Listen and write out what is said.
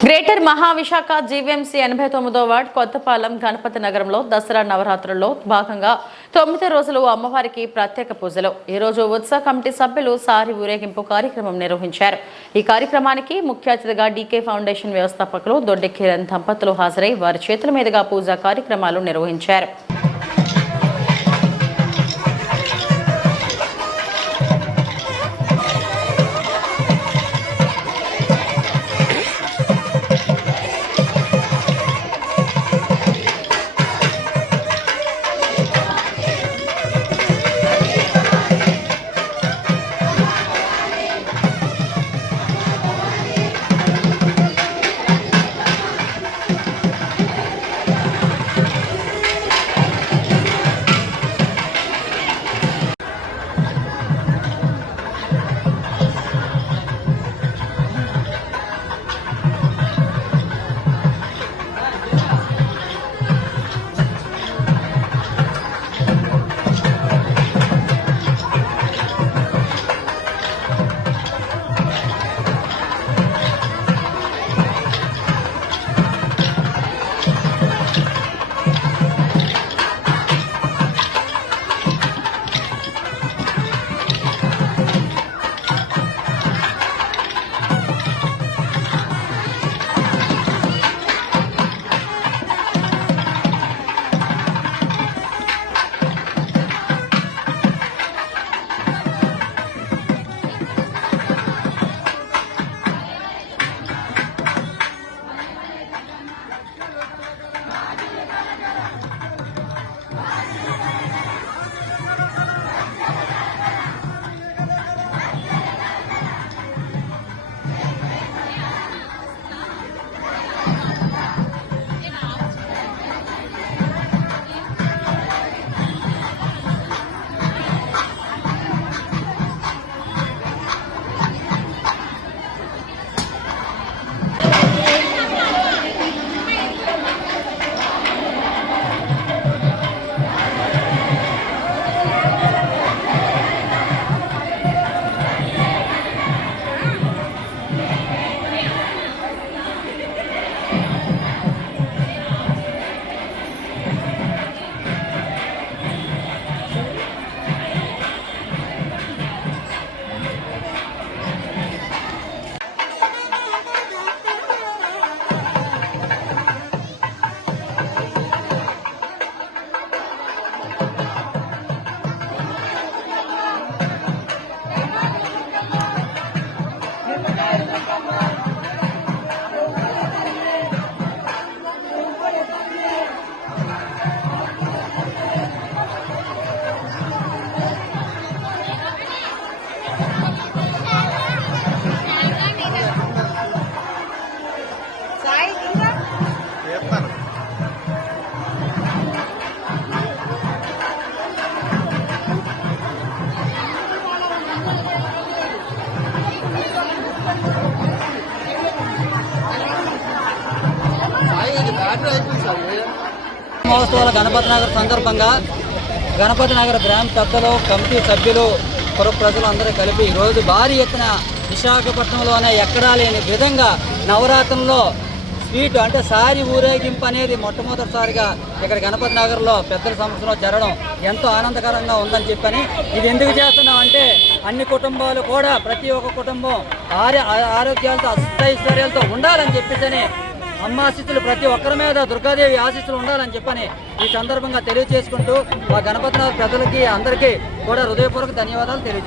Greater మహావిశాఖ GVMC 89వ ward Kothapalem Ganapathi నగరంలో దసరా నవరాత్రుల్లో భాగంగా 9 రోజులు అమ్మవారికి ప్రత్యేక పూజలు. ఈ రోజు ఉత్సవ కమిటీ సభ్యులు సారి ఊరేగింపు కార్యక్రమం నిర్వహించారు. ఈ కార్యక్రమానికి ముఖ్య అతిథిగా డీకే ఫౌండేషన్ వ్యవస్థాపకులు దొడ్డి కిరణ్ దంపతులు హాజరై వారి చేతుల మీదుగా పూజా కార్యక్రమాలు నిర్వహించారు. మహోత్సవాల గణపతి నగర్ సందర్భంగా గణపతి నగర్ గ్రామ పెద్దలు కమిటీ సభ్యులు పుర ప్రజలు అందరూ కలిపి ఈరోజు భారీ ఎత్తున విశాఖపట్నంలోనే ఎక్కడా లేని విధంగా నవరాత్రుల్లో స్వీట్ అంటే సారి ఊరేగింపు అనేది మొట్టమొదటిసారిగా ఇక్కడ గణపతి నగర్లో పెద్దల సంస్థలో జరగడం ఎంతో ఆనందకరంగా ఉందని చెప్పని ఇది ఎందుకు చేస్తున్నాం అంటే అన్ని కుటుంబాలు కూడా ప్రతి ఒక్క కుటుంబం ఆరోగ్యాలతో అష్టైశ్వర్యాలతో ఉండాలని చెప్పేసి అమ్మ ఆశీస్సులు ప్రతి ఒక్కరి మీద దుర్గాదేవి ఆశీస్సులు ఉండాలని చెప్పని ఈ సందర్భంగా తెలియజేసుకుంటూ మా గణపతి నగర్ ప్రజలకి అందరికీ కూడా హృదయపూర్వక ధన్యవాదాలు తెలియజేస్తాను.